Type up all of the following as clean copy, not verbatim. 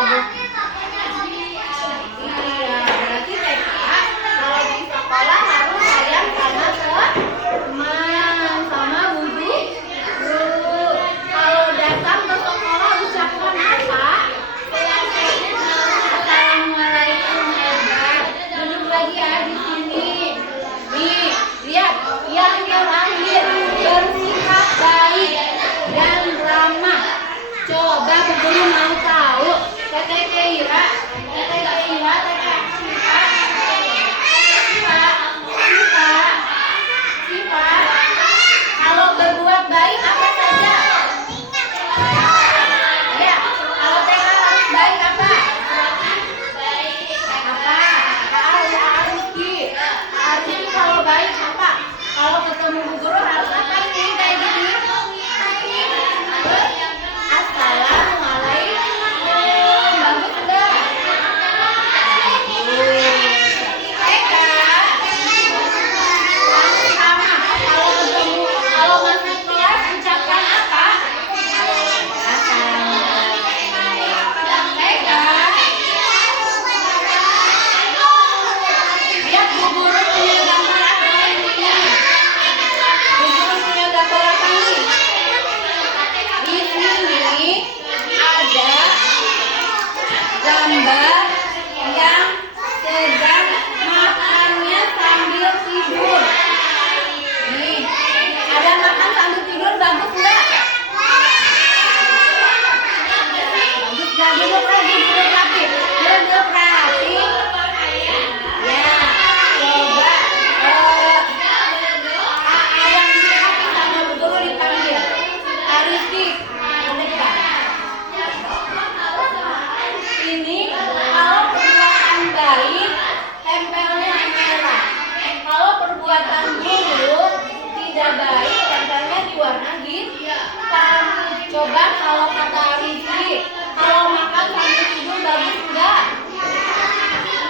berarti TK kalau di sekolah harus sayang sama teman, sama guru. Kalau datang ke sekolah ucapkan apa? Assalamualaikum hebat. Duduk lagi ya di sini. Nih, lihat yang terakhir bersikap baik dan ramah. Coba Bu Guru mau tahu. Teteh Keira, Siva. Kalau berbuat baik apa saja? Ya, kalau TK harus baik apa? Arti kalau baik apa? Kalau ketemu Bu Guru harus apa ini kayak gini? Assalamualaikum. Bagus enggak? Sama. Kalau masuk kelas ucapkan apa? Lihat Bu Guru punya gambar apa ini? Bu Guru punya gambar apa ini? Di sini ada gambar yang sedang makannya sambil tidur. Nih, ada makan sambil tidur, bagus enggak? Bagus enggak? Duduk lagi. Duduk rapi. Ya, coba yang dikasih sama Bu Guru dipanggil. Ariski, mendekat. Ini kalau perbuatan baik tempelnya merah. Kalau perbuatan buruk tidak baik tempelnya di warna hitam. Coba kalau kata Ariski, kalau makan sambil tidur bagus enggak?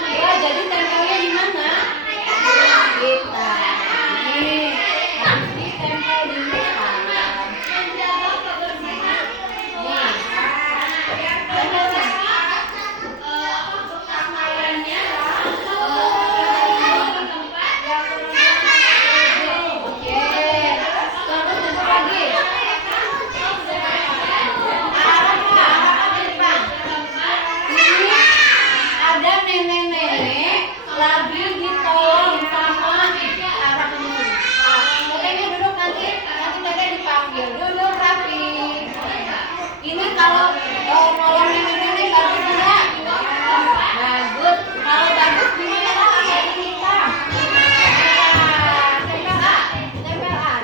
Ya, jadi tempelnya di mana? Hitam. Nih, Ariski tempel di hitam. Ada nenek-nenek lagi ditolong sama arah ini. Tetehnya duduk nanti teteh dipanggil. Duduk rapi. Ini kalau nolong nenek-nenek bagus enggak? Bagus. Kalau bagus gimana kalau di hitam? Tempel A.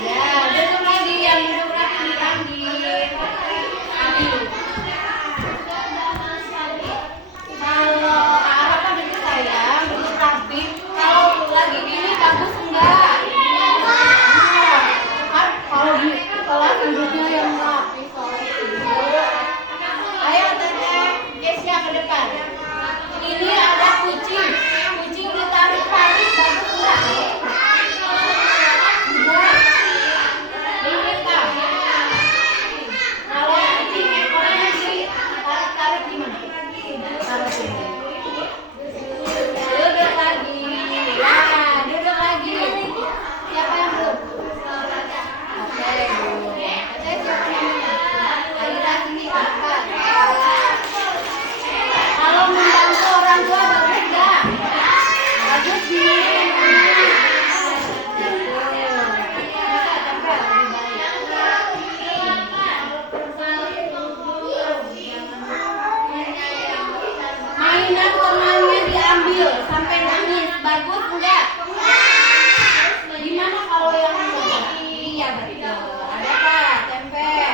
Ya, duduk lagi yang duduk rapi dipanggil. Kalau arah kan itu sayang, duduk rapi. Kalau lagi gini bagus enggak? Kalau di kelas duduknya yang rapi soalnya. Ayo teteh, Kesia ke depan. Ini ada kucing. Kucing ditarik-tarik bagus enggak? Enggak. Ini kan. Kalau kucing ekornya ditarik-tarik gimana? Taruh sini. Duduk lagi. Ya, duduk lagi. Siapa yang belum? Oke, belum. Teteh siapa namanya? Aira sini angkat. Kalau membantu orang tua bagus enggak? Bagus sih. Mainan temannya diambil sampai nangis, bagus enggak? Gimana kalau yang enggak? Iya betul. Ada Pak, tempel.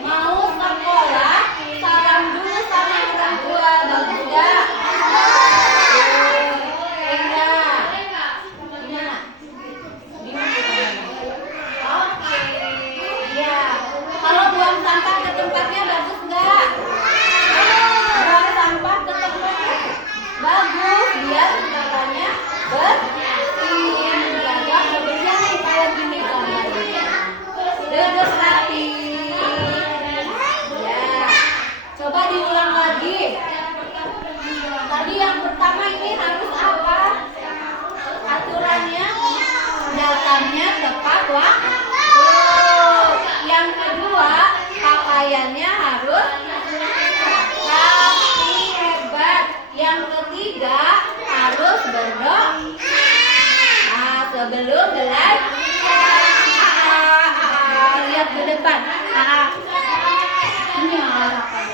Mau sekolah, salam dulu sama orang tua, bagus enggak? Enggak. Gimana? Oke. Ya. Kalau buang sampah ke tempatnya bagus enggak? Buang sampah ke tempatnya bagus, biar katanya pertama ini harus apa? Aturannya datangnya tepat waktu. Yang kedua, pakaiannya harus rapi hebat. Yang ketiga, harus berdoa. Nah, sebelum belajar, lihat ke depan. Ini arahkan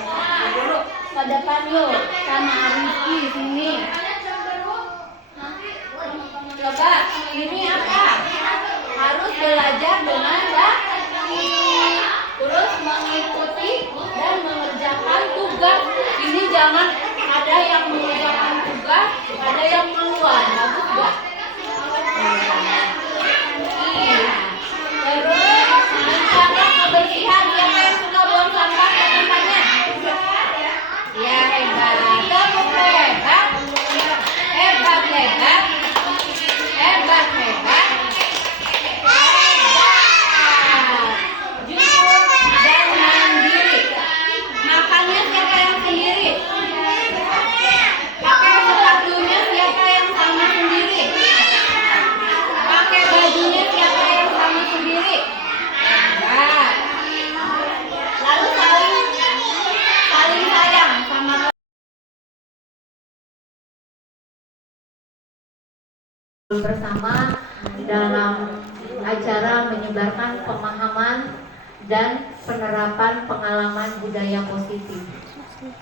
dulu ke depan yuk, sama Rizky sini. Coba, ini apa? Harus belajar dengan baik, terus mengikuti dan mengerjakan tugas. Ini jangan ada yang mengerjakan tugas, ada yang keluar. Bagus gak? Iya. Terus menjaga kebersihan. Siapa yang suka buang sampah ke tempatnya? Ya, hebat. Tepuk hebat. Hebat, hebat. Hebat, hebat. Jujur dan mandiri. Makannya siapa yang sendiri? Pakai sepatunya siapa yang sama sendiri? Pakai bajunya siapa yang sama sendiri? Hebat. Lalu saling sayang sama bersama dalam acara menyebarkan pemahaman dan penerapan pengalaman budaya positif.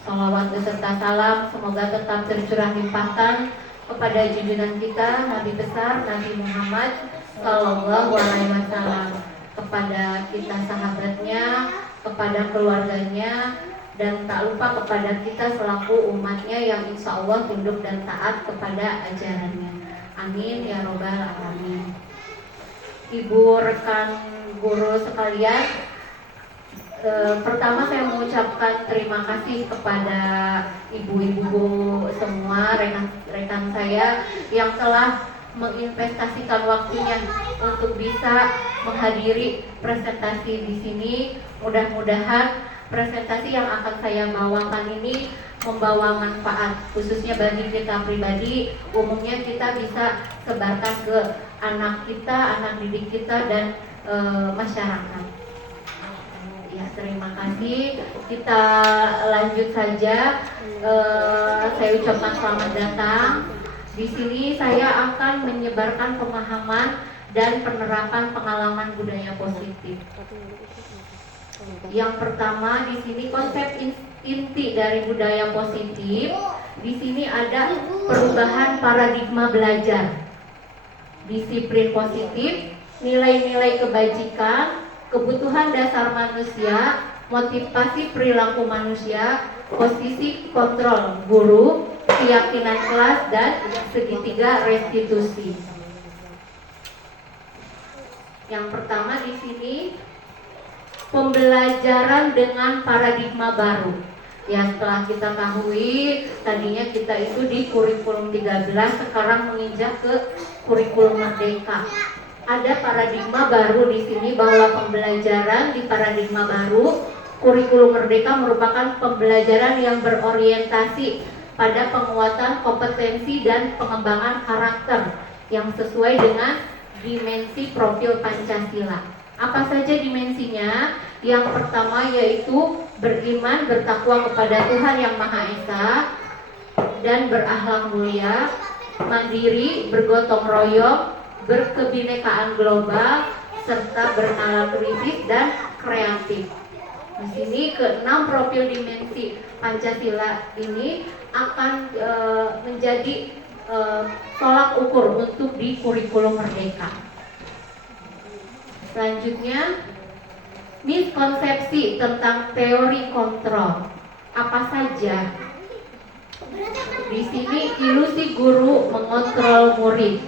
Salawat beserta salam semoga tetap tercurah limpahkan kepada junjungan kita Nabi besar Nabi Muhammad Sallallahu Alaihi Wasallam, kepada kita sahabatnya, kepada keluarganya, dan tak lupa kepada kita selaku umatnya yang insya Allah tunduk dan taat kepada ajarannya. Amin ya robbal alamin. Ibu rekan guru sekalian, pertama saya mengucapkan terima kasih kepada ibu-ibu semua, rekan saya yang telah menginvestasikan waktunya untuk bisa menghadiri presentasi di sini. Mudah-mudahan presentasi yang akan saya bawakan ini membawa manfaat, khususnya bagi kita pribadi. Umumnya kita bisa sebarkan ke anak kita, anak didik kita, dan masyarakat. Ya, terima kasih. Kita lanjut saja. Saya ucapkan selamat datang. Di sini saya akan menyebarkan pemahaman dan penerapan pengalaman budaya positif. Yang pertama di sini konsep inti dari budaya positif. Di sini ada perubahan paradigma belajar, disiplin positif, nilai-nilai kebajikan, kebutuhan dasar manusia, motivasi perilaku manusia, posisi kontrol guru, keyakinan kelas, dan segitiga restitusi. Yang pertama di sini pembelajaran dengan paradigma baru. Ya, setelah kita ketahui tadinya kita itu di kurikulum 13, sekarang menginjak ke kurikulum merdeka. Ada paradigma baru di sini bahwa pembelajaran di paradigma baru kurikulum merdeka merupakan pembelajaran yang berorientasi pada penguatan kompetensi dan pengembangan karakter yang sesuai dengan dimensi profil Pancasila. Apa saja dimensinya? Yang pertama yaitu beriman, bertakwa kepada Tuhan Yang Maha Esa dan berakhlak mulia, mandiri, bergotong royong, berkebinekaan global, serta bernalar kritis dan kreatif. Di sini keenam profil dimensi Pancasila ini akan menjadi tolak ukur untuk di kurikulum merdeka. Selanjutnya, miskonsepsi tentang teori kontrol. Apa saja? Di sini ilusi guru mengontrol murid.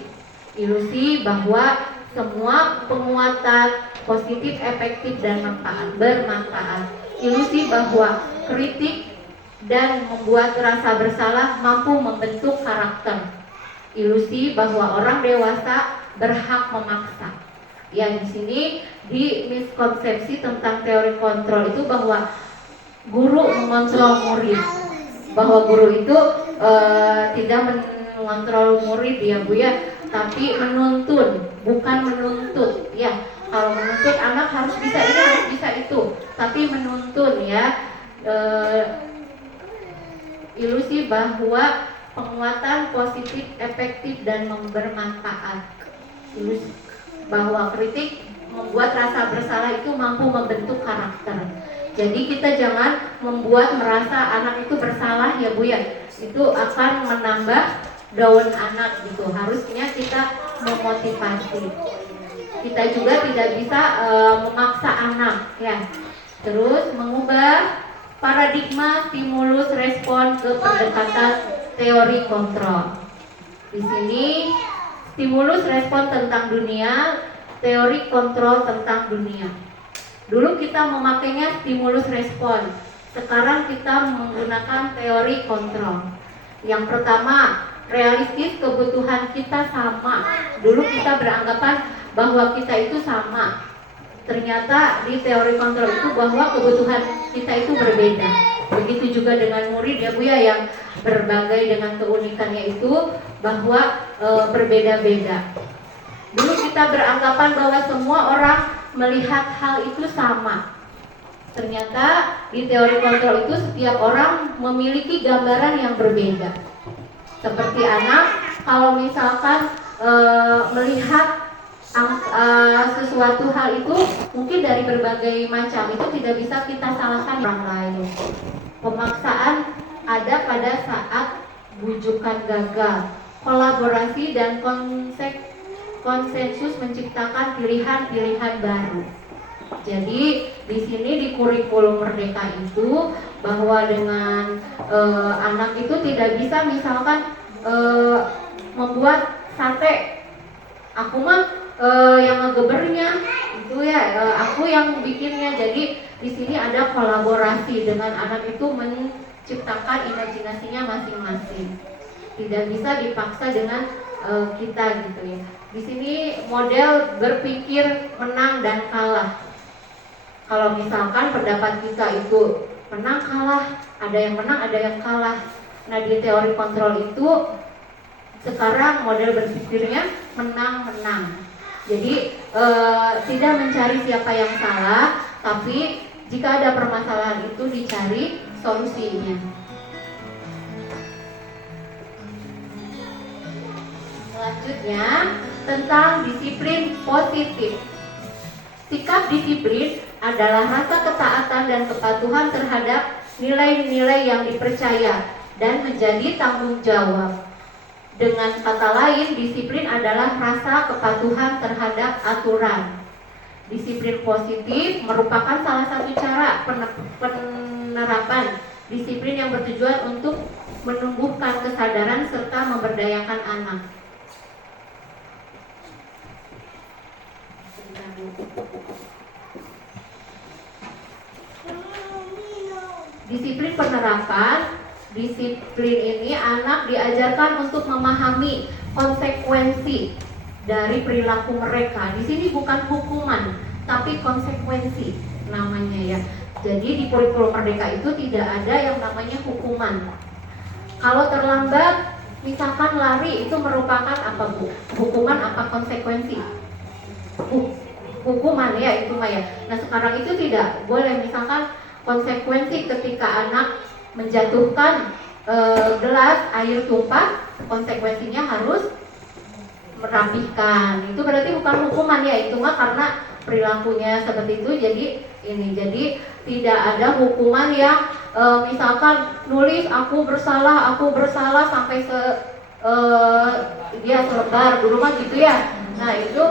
Ilusi bahwa semua penguatan positif, efektif, dan bermanfaat. Ilusi bahwa kritik dan membuat rasa bersalah mampu membentuk karakter. Ilusi bahwa orang dewasa berhak memaksa. Ya, di sini di miskonsepsi tentang teori kontrol itu bahwa guru mengontrol murid. bahwa guru itu tidak mengontrol murid ya Bu ya, tapi menuntun, bukan menuntut ya. Kalau menuntut anak harus bisa ini, harus bisa itu, tapi menuntun ya. Ilusi bahwa penguatan positif, efektif dan bermanfaat. Ilusi bahwa kritik membuat rasa bersalah itu mampu membentuk karakter. Jadi kita jangan membuat merasa anak itu bersalah ya Bu ya. Itu akan menambah down anak gitu. Harusnya kita memotivasi. Kita juga tidak bisa memaksa anak ya. Terus mengubah paradigma stimulus respon ke pendekatan teori kontrol. Di sini stimulus respon tentang dunia, teori kontrol tentang dunia. Dulu kita memakainya stimulus respon, sekarang kita menggunakan teori kontrol. Yang pertama, realistis kebutuhan kita sama. Dulu kita beranggapan bahwa kita itu sama. Ternyata di teori kontrol itu bahwa kebutuhan kita itu berbeda. Begitu juga dengan murid ya Bu ya, yang berbagai dengan keunikannya itu bahwa berbeda-beda. Dulu kita beranggapan bahwa semua orang melihat hal itu sama. Ternyata di teori kontrol itu setiap orang memiliki gambaran yang berbeda. Seperti anak, kalau misalkan melihat sesuatu hal itu mungkin dari berbagai macam, itu tidak bisa kita salahkan orang lain. Pemaksaan ada pada saat bujukan gagal. Kolaborasi dan konsensus menciptakan pilihan-pilihan baru. Jadi di sini di kurikulum Merdeka itu bahwa dengan anak itu tidak bisa misalkan membuat sate. Aku mah yang ngegebernya itu ya, aku yang bikinnya. Jadi di sini ada kolaborasi dengan anak itu menciptakan imajinasinya masing-masing. Tidak bisa dipaksa dengan kita gitu ya. Di sini model berpikir menang dan kalah. Kalau misalkan pendapat kita itu menang kalah, ada yang menang, ada yang kalah. Nah di teori kontrol itu sekarang model berpikirnya menang-menang. Jadi tidak mencari siapa yang salah, tapi jika ada permasalahan itu dicari solusinya. Selanjutnya tentang disiplin positif. Sikap disiplin adalah rasa ketaatan dan kepatuhan terhadap nilai-nilai yang dipercaya dan menjadi tanggung jawab. Dengan kata lain, disiplin adalah rasa kepatuhan terhadap aturan. Disiplin positif merupakan salah satu cara penerapan disiplin yang bertujuan untuk menumbuhkan kesadaran serta memberdayakan anak. Disiplin penerapan. Disiplin ini anak diajarkan untuk memahami konsekuensi dari perilaku mereka. Di sini bukan hukuman, tapi konsekuensi namanya ya. Jadi di kurikulum Merdeka itu tidak ada yang namanya hukuman. Kalau terlambat, misalkan lari, itu merupakan apa Bu? Hukuman apa konsekuensi? Hukuman ya itu mah ya. Nah sekarang itu tidak boleh, misalkan konsekuensi ketika anak menjatuhkan gelas air tumpah, konsekuensinya harus merapikan. Itu berarti bukan hukuman ya, itu mah karena perilakunya seperti itu. Jadi tidak ada hukuman yang misalkan nulis aku bersalah sampai dia selebar dulu mah gitu ya. Nah itu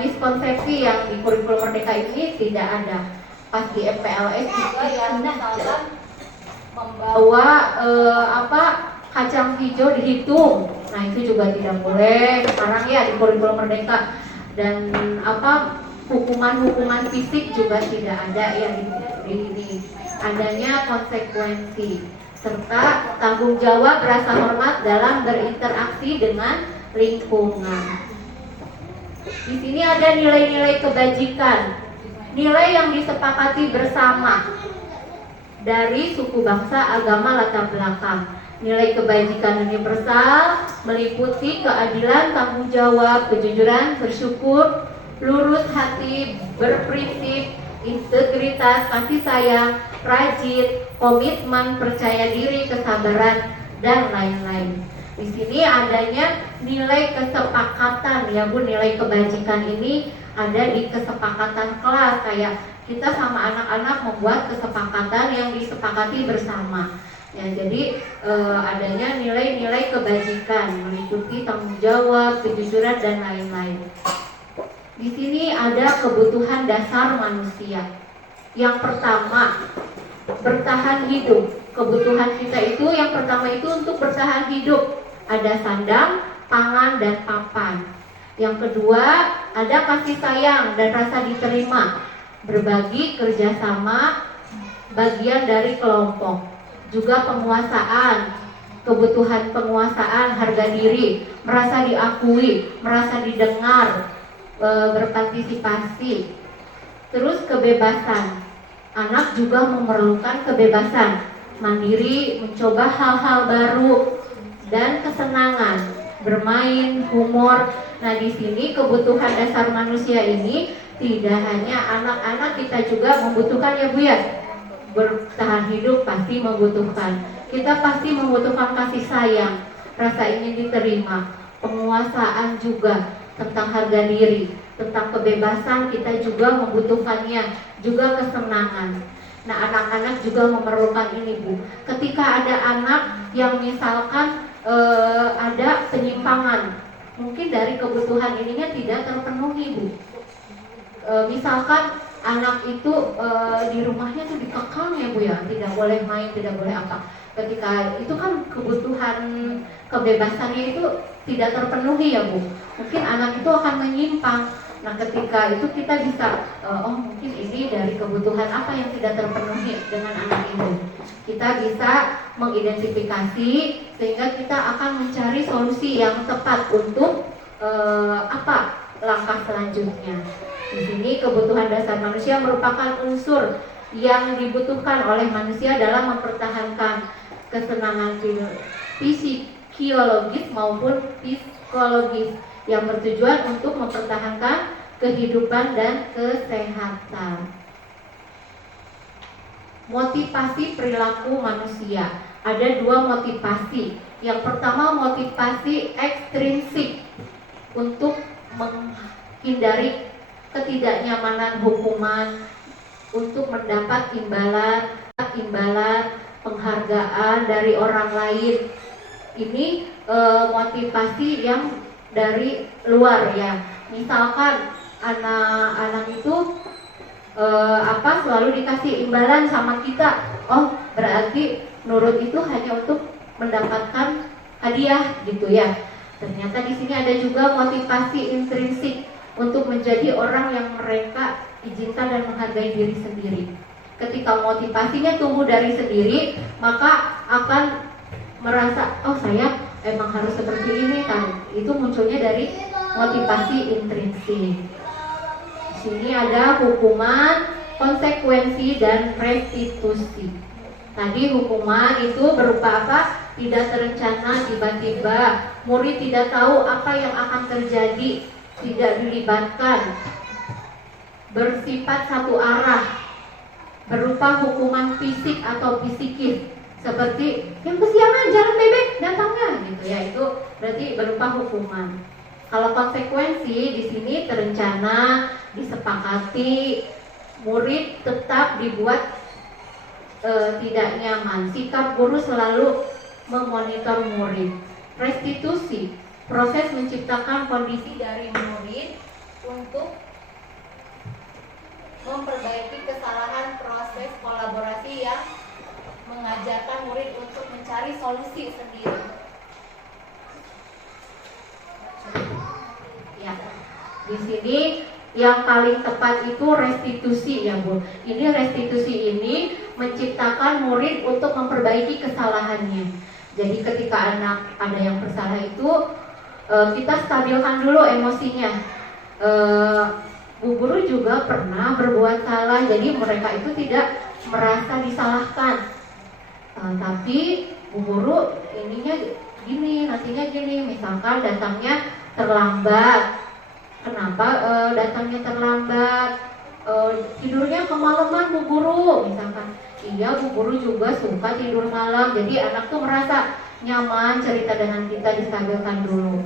miskonsepsi yang di kurikulum Merdeka ini tidak ada. Pas di MPLS juga yang misalkan membawa kacang hijau dihitung. Nah itu juga tidak boleh sekarang ya di kurikulum Merdeka. Dan hukuman fisik juga tidak ada ya di adanya konsekuensi serta tanggung jawab rasa hormat dalam berinteraksi dengan lingkungan. Di sini ada nilai-nilai kebajikan, nilai yang disepakati bersama. dari suku, bangsa, agama, latar belakang. Nilai kebajikan universal meliputi keadilan, tanggung jawab, kejujuran, bersyukur, lurus hati, berprinsip, integritas, kasih sayang, rajin, komitmen, percaya diri, kesabaran, dan lain-lain. Di sini adanya nilai kesepakatan ya Bu, nilai kebajikan ini ada di kesepakatan kelas, kayak kita sama anak-anak membuat kesepakatan yang disepakati bersama. Ya, jadi adanya nilai-nilai kebajikan meliputi tanggung jawab, kejujuran, dan lain-lain. Di sini ada kebutuhan dasar manusia. Yang pertama, bertahan hidup. Kebutuhan kita itu yang pertama itu untuk bertahan hidup. Ada sandang, pangan, dan papan. Yang kedua, ada kasih sayang dan rasa diterima. Berbagi, kerjasama, bagian dari kelompok. Juga penguasaan, kebutuhan penguasaan, harga diri, merasa diakui, merasa didengar, berpartisipasi. Terus kebebasan, anak juga memerlukan kebebasan, mandiri, mencoba hal-hal baru, dan kesenangan, bermain, humor. Nah, di sini kebutuhan dasar manusia ini tidak hanya anak-anak, kita juga membutuhkan ya Bu ya. Bertahan hidup pasti membutuhkan. Kita pasti membutuhkan kasih sayang, rasa ingin diterima, penguasaan juga, tentang harga diri, tentang kebebasan kita juga membutuhkannya, juga kesenangan. Nah, anak-anak juga memerlukan ini Bu. Ketika ada anak yang misalkan ada penyimpangan, mungkin dari kebutuhan ininya tidak terpenuhi Bu. Misalkan anak itu di rumahnya tuh dikekang ya Bu ya, tidak boleh main, tidak boleh apa. Ketika itu kan kebutuhan kebebasannya itu tidak terpenuhi ya Bu, mungkin anak itu akan menyimpang. Nah, ketika itu kita bisa oh mungkin ini dari kebutuhan apa yang tidak terpenuhi dengan anak ini. Kita bisa mengidentifikasi sehingga kita akan mencari solusi yang tepat untuk apa langkah selanjutnya. Di sini kebutuhan dasar manusia merupakan unsur yang dibutuhkan oleh manusia dalam mempertahankan kesenangan fisiologis maupun psikologis yang bertujuan untuk mempertahankan kehidupan dan kesehatan. Motivasi perilaku manusia. Ada dua motivasi. Yang pertama motivasi ekstrinsik untuk menghindari ketidaknyamanan hukuman, untuk mendapat imbalan, penghargaan dari orang lain. Ini motivasi yang dari luar ya. Misalkan anak-anak itu selalu dikasih imbalan sama kita. Oh, berarti nurut itu hanya untuk mendapatkan hadiah gitu ya. Ternyata di sini ada juga motivasi intrinsik untuk menjadi orang yang mereka izinkan dan menghargai diri sendiri. Ketika motivasinya tumbuh dari sendiri, maka akan merasa oh saya emang harus seperti ini kan. Itu munculnya dari motivasi intrinsik. Di sini ada hukuman, konsekuensi, dan restitusi. Tadi hukuman itu berupa apa? Tidak terencana, tiba-tiba. Murid tidak tahu apa yang akan terjadi, tidak dilibatkan, bersifat satu arah, berupa hukuman fisik atau psikis, seperti yang kesiangan jangan bebek datangnya gitu ya, itu berarti berupa hukuman. Kalau konsekuensi di sini terencana, disepakati, murid tetap dibuat tidak nyaman. Sikap guru selalu memonitor murid. Restitusi, proses menciptakan kondisi dari murid untuk memperbaiki kesalahan, proses kolaborasi yang mengajarkan murid untuk mencari solusi sendiri. Ya, di sini yang paling tepat itu restitusi ya Bu. Ini restitusi ini menciptakan murid untuk memperbaiki kesalahannya. Jadi ketika anak ada yang bersalah itu kita stabilkan dulu emosinya. Bu guru juga pernah berbuat salah, jadi mereka itu tidak merasa disalahkan. Tapi Bu Guru ininya gini, nantinya gini, misalkan datangnya terlambat. Kenapa datangnya terlambat? Tidurnya kemalaman Bu Guru, misalkan. Iya, Bu Guru juga suka tidur malam. Jadi anak tuh merasa nyaman cerita dengan kita, distabilkan dulu.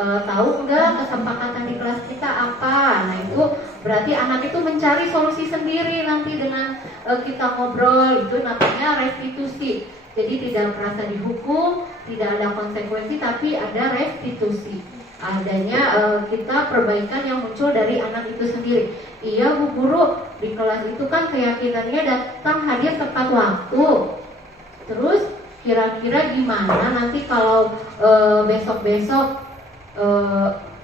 Tahu enggak kesepakatan di kelas kita apa? Nah itu berarti anak itu mencari solusi sendiri nanti dengan kita ngobrol, itu namanya restitusi. Jadi tidak merasa dihukum, tidak ada konsekuensi, tapi ada restitusi. Adanya kita perbaikan yang muncul dari anak itu sendiri. Iya Bu Guru, di kelas itu kan keyakinannya datang hadir tepat waktu. Terus kira-kira gimana nanti kalau besok-besok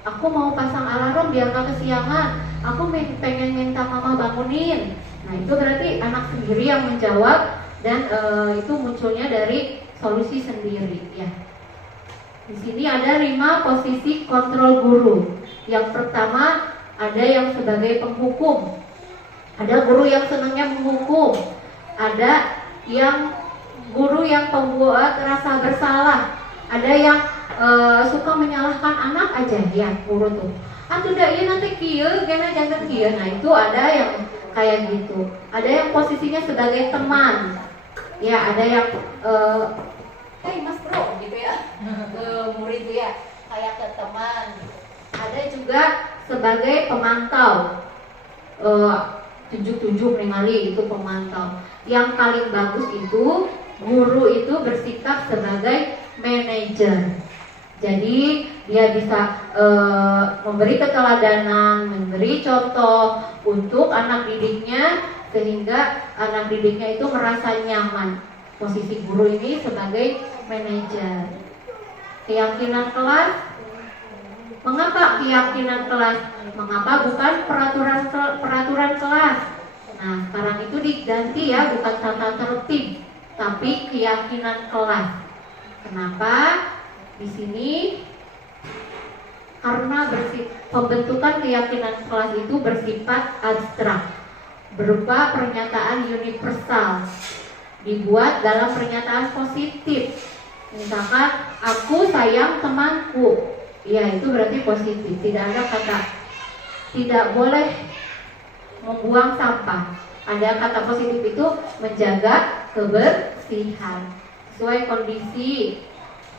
aku mau pasang alarm biar gak kesiangan, aku pengen minta mama bangunin. Nah itu berarti anak sendiri yang menjawab, dan itu munculnya dari solusi sendiri ya. Di sini ada 5 posisi kontrol guru. Yang pertama, ada yang sebagai penghukum. Ada guru yang senangnya menghukum. Ada yang guru yang pembuat rasa bersalah. Ada yang suka menyalahkan anak aja ya guru tuh. Atuh da ieu nanti kieu, gana jangan kieu. Nah, itu ada yang kayak gitu. Ada yang posisinya sebagai teman. Ya, ada yang hey Mas Bro gitu ya. Ke murid tuh ya, kayak ke teman. Ada juga sebagai pemantau. Tunjuk-tunjuk ningali itu pemantau. Yang paling bagus itu guru itu bersikap sebagai manajer. Jadi dia bisa memberi keteladanan, memberi contoh untuk anak didiknya, sehingga anak didiknya itu merasa nyaman. Posisi guru ini sebagai manajer. Keyakinan kelas. Mengapa keyakinan kelas? Mengapa bukan peraturan kelas? Nah, sekarang itu diganti ya, bukan tata tertib, tapi keyakinan kelas. Kenapa? Di sini karena pembentukan keyakinan kelas itu bersifat abstrak, berupa pernyataan universal, dibuat dalam pernyataan positif. Misalkan, aku sayang temanku. Ya, itu berarti positif. Tidak ada kata tidak boleh membuang sampah. Ada kata positif itu menjaga kebersihan sesuai kondisi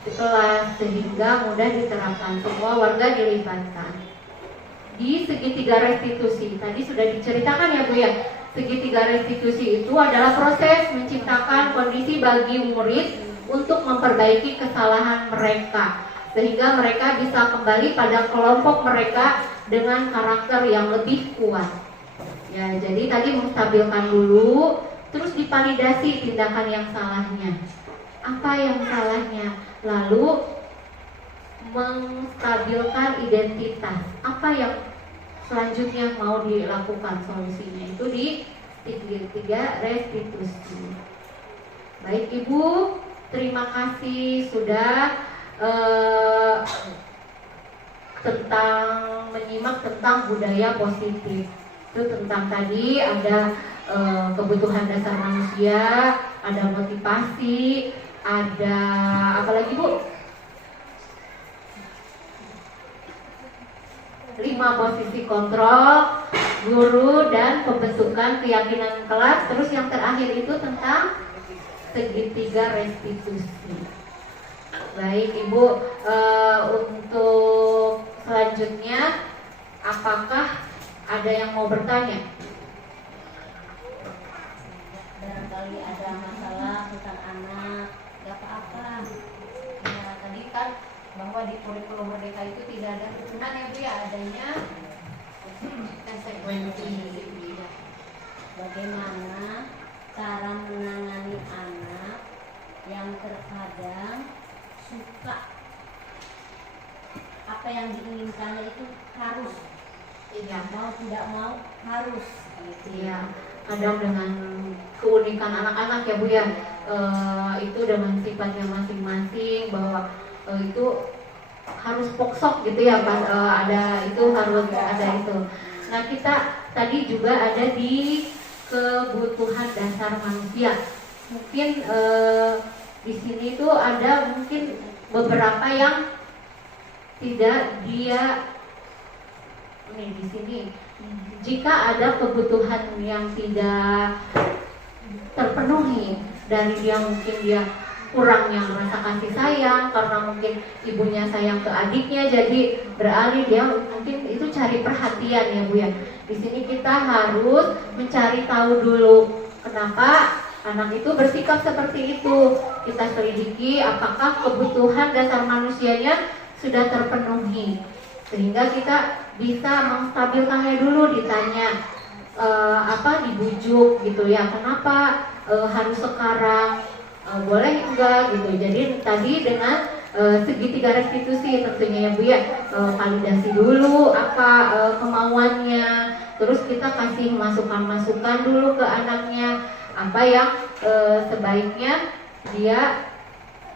kelas sehingga mudah diterapkan, semua warga dilibatkan. Di segitiga restitusi tadi sudah diceritakan ya Bu ya. Segitiga restitusi itu adalah proses menciptakan kondisi bagi murid untuk memperbaiki kesalahan mereka, sehingga mereka bisa kembali pada kelompok mereka dengan karakter yang lebih kuat. Ya, jadi tadi menstabilkan dulu, terus divalidasi tindakan yang salahnya. Apa yang salahnya? Lalu menstabilkan identitas. Apa yang selanjutnya mau dilakukan solusinya? Itu di tiga restitusi. Baik Ibu, terima kasih sudah tentang menyimak tentang budaya positif. Itu tentang tadi ada kebutuhan dasar manusia, ada motivasi, ada apa lagi Bu? 5 posisi kontrol guru dan pembentukan keyakinan kelas. Terus yang terakhir itu tentang segitiga restitusi. Baik Ibu, untuk selanjutnya apakah ada yang mau bertanya? Barangkali ada masalah tentang anak, gak apa-apa. Nah, tadi kan bahwa di kurikulum Merdeka itu tidak ada hukuman ya Bu ya, adanya konsekuensi. Bagaimana cara menangani anak yang terkadang suka apa yang diinginkannya itu harus, tidak mau tidak mau harus gitu ya. Kadang dengan keunikan anak-anak ya Bu ya, itu dengan sifatnya masing-masing, bahwa itu harus poksok gitu ya, pas ada itu harus ada itu. Nah kita tadi juga ada di kebutuhan dasar manusia. Mungkin di sini tuh ada mungkin beberapa yang tidak dia nih di sini. Jika ada kebutuhan yang tidak terpenuhi dari dia, mungkin dia kurangnya rasa kasih sayang karena mungkin ibunya sayang ke adiknya, jadi beralih dia mungkin itu cari perhatian ya Bu ya. Di sini kita harus mencari tahu dulu kenapa anak itu bersikap seperti itu. Kita selidiki apakah kebutuhan dasar manusianya sudah terpenuhi, sehingga kita bisa menstabilkannya dulu, ditanya dibujuk gitu ya, kenapa harus sekarang, boleh enggak gitu. Jadi tadi dengan segitiga restitusi tentunya ya Bu ya, validasi dulu apa kemauannya, terus kita kasih masukan-masukan dulu ke anaknya apa yang sebaiknya dia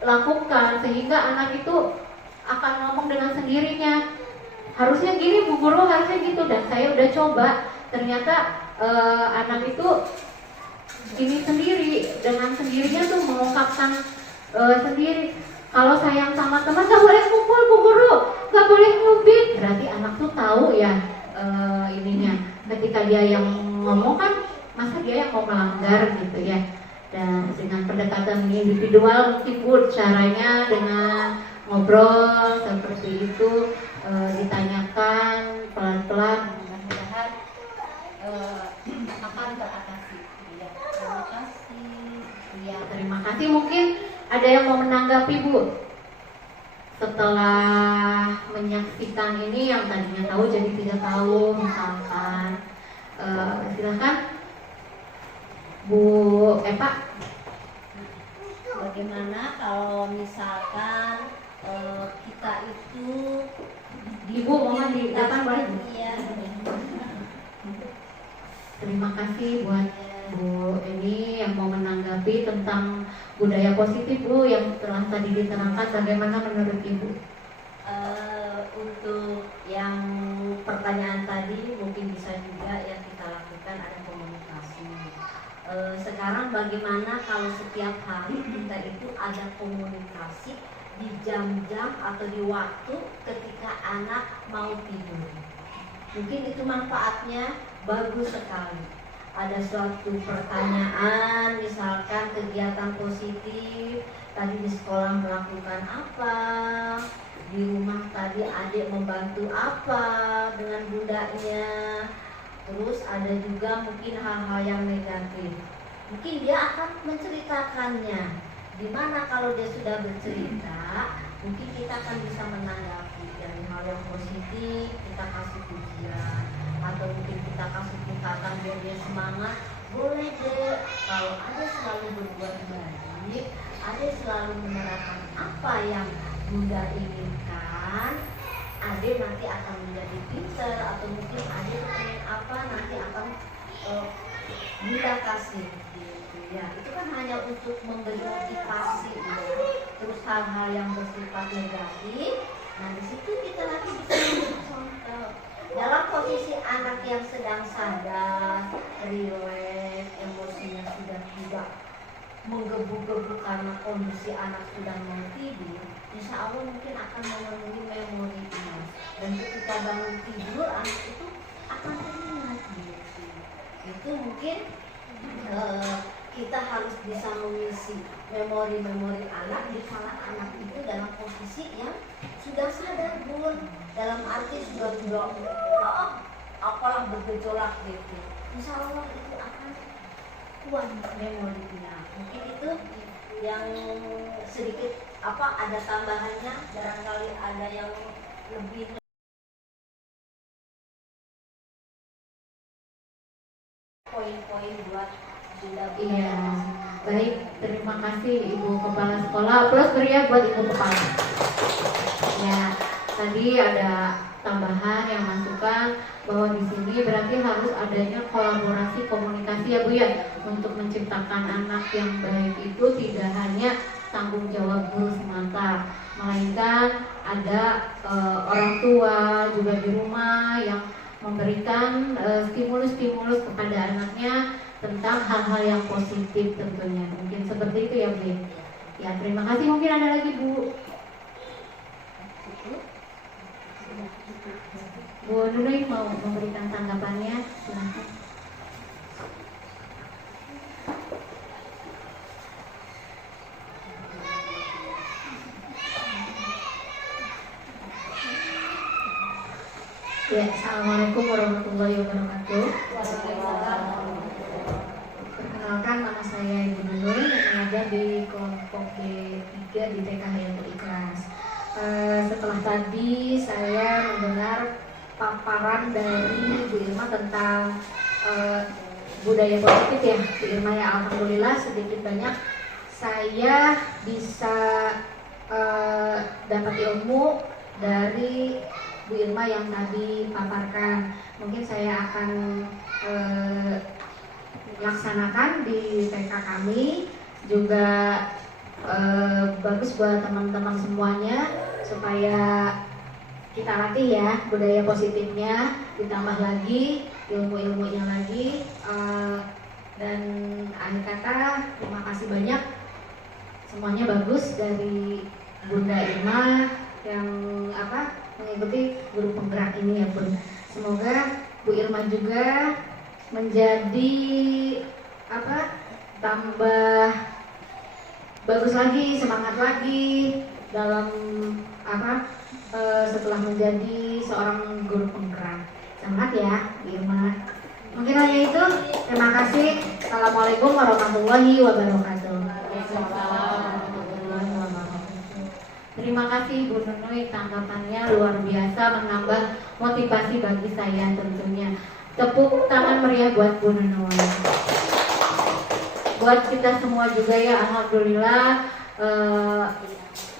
lakukan, sehingga anak itu akan ngomong dengan sendirinya, harusnya gini Bu Guru, harusnya gitu, dan saya udah coba, ternyata anak itu ini sendiri, dengan sendirinya tuh mengungkapkan sendiri. Kalau sayang sama teman gak boleh kumpul Bu Guru, gak boleh nyubit, berarti anak tuh tahu ya ininya. Ketika dia yang ngomong kan, masa dia yang mau melanggar gitu ya. Dan dengan pendekatan individual mungkin Bu, caranya dengan ngobrol seperti itu, ditanyakan pelan-pelan, mudah-mudahan akan teratasi. Ya, terima kasih. Ya, terima kasih. Mungkin ada yang mau menanggapi Bu setelah menyaksikan ini, yang tadinya tahu jadi tidak tahu misalkan. Silakan Bu Epa. Bagaimana kalau misalkan kita itu Ibu mohon di depan boleh? Iya. Terima kasih buat Bu Eni yang mau menanggapi tentang budaya positif Bu yang telah tadi diterangkan. Bagaimana menurut Ibu? Untuk yang pertanyaan tadi mungkin bisa juga yang kita lakukan ada komunikasi. Sekarang bagaimana kalau setiap hari kita itu ada komunikasi di jam-jam atau di waktu ketika anak mau tidur. Mungkin itu manfaatnya bagus sekali. Ada suatu pertanyaan, misalkan kegiatan positif, tadi di sekolah melakukan apa, di rumah tadi adik membantu apa dengan bundanya. Terus ada juga mungkin hal-hal yang negatif. Mungkin dia akan menceritakannya. Dimana kalau dia sudah bercerita, mungkin kita akan bisa menanggapi dari hal yang positif, kita kasih pujian, atau mungkin kita kasih tingkatan biar dia semangat. Boleh deh, kalau ada selalu berbuat baik, ada selalu menerapkan apa yang Bunda inginkan, Ade nanti akan menjadi pintar, atau mungkin Ade pengen apa nanti akan Bunda kasih. Ya, itu kan hanya untuk memberi motivasi ya. Terus hal-hal yang bersifat negatif, nah di situ kita nanti bisa memberi contoh. Dalam posisi anak yang sedang sadar, rileks, emosinya sudah tidak menggebu-gebu karena kondisi anak sudah mau tidur, insya Allah mungkin akan memenuhi memorinya. Dan ketika bangun tidur, anak itu akan teringat gitu. Itu mungkin kita harus bisa mengisi memori-memori anak di kala anak itu dalam posisi yang sudah sadar Bun, dalam arti sudah apalah bergejolak gitu. Insya Allah itu akan kuat memorinya. Mungkin itu yang sedikit ada tambahannya, barangkali ada yang lebih poin-poin buat Bunda. Iya, baik, terima kasih Ibu Kepala Sekolah. Plus beri buat Ibu Kepala. Ya, tadi ada tambahan yang masukan bahwa di sini berarti harus adanya kolaborasi komunikasi ya Bu ya, untuk menciptakan anak yang baik itu tidak hanya tanggung jawab guru semata, melainkan ada orang tua juga di rumah yang memberikan stimulus-stimulus kepada anaknya tentang hal-hal yang positif tentunya. Mungkin seperti itu ya Bu. Ya, terima kasih. Mungkin ada lagi Bu. Bu Nunui mau memberikan tanggapannya, silahkan. Ya, assalamualaikum warahmatullahi wabarakatuh. Perkenalkan, nama saya Ibu Nunui yang ada di kelompok D3 di TK Hayatul Ikhlas. Setelah tadi saya mendengar paparan dari Bu Irma tentang budaya positif ya, Bu Irma, ya alhamdulillah sedikit banyak saya bisa dapat ilmu dari Bu Irma yang tadi paparkan. Mungkin saya akan laksanakan di TK kami juga, bagus buat teman-teman semuanya supaya kita latih ya budaya positifnya, ditambah lagi ilmu-ilmunya lagi, dan akhir kata terima kasih banyak, semuanya bagus dari Bunda Irma yang mengikuti guru penggerak ini ya Bun. Semoga Bu Irma juga menjadi tambah bagus lagi, semangat lagi dalam setelah menjadi seorang guru penggerak. Semangat ya Bu Irma. Mungkin hanya itu. Terima kasih. Assalamualaikum warahmatullahi wabarakatuh. Terima kasih Bu Nunui, tanggapannya luar biasa, menambah motivasi bagi saya tentunya. Tepuk tangan meriah buat Bu Nunui. Buat kita semua juga ya, alhamdulillah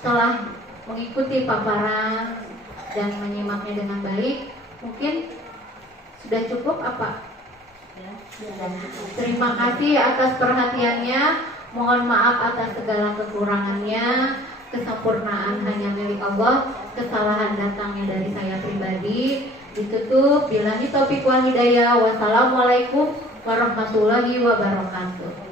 telah mengikuti paparan dan menyimaknya dengan baik. Mungkin sudah cukup apa? Terima kasih atas perhatiannya. Mohon maaf atas segala kekurangannya. Kesempurnaan hanya milik Allah. Kesalahan datangnya dari saya pribadi. Ditutup. Billahi taufiq wal hidayah. Wassalamualaikum warahmatullahi wabarakatuh.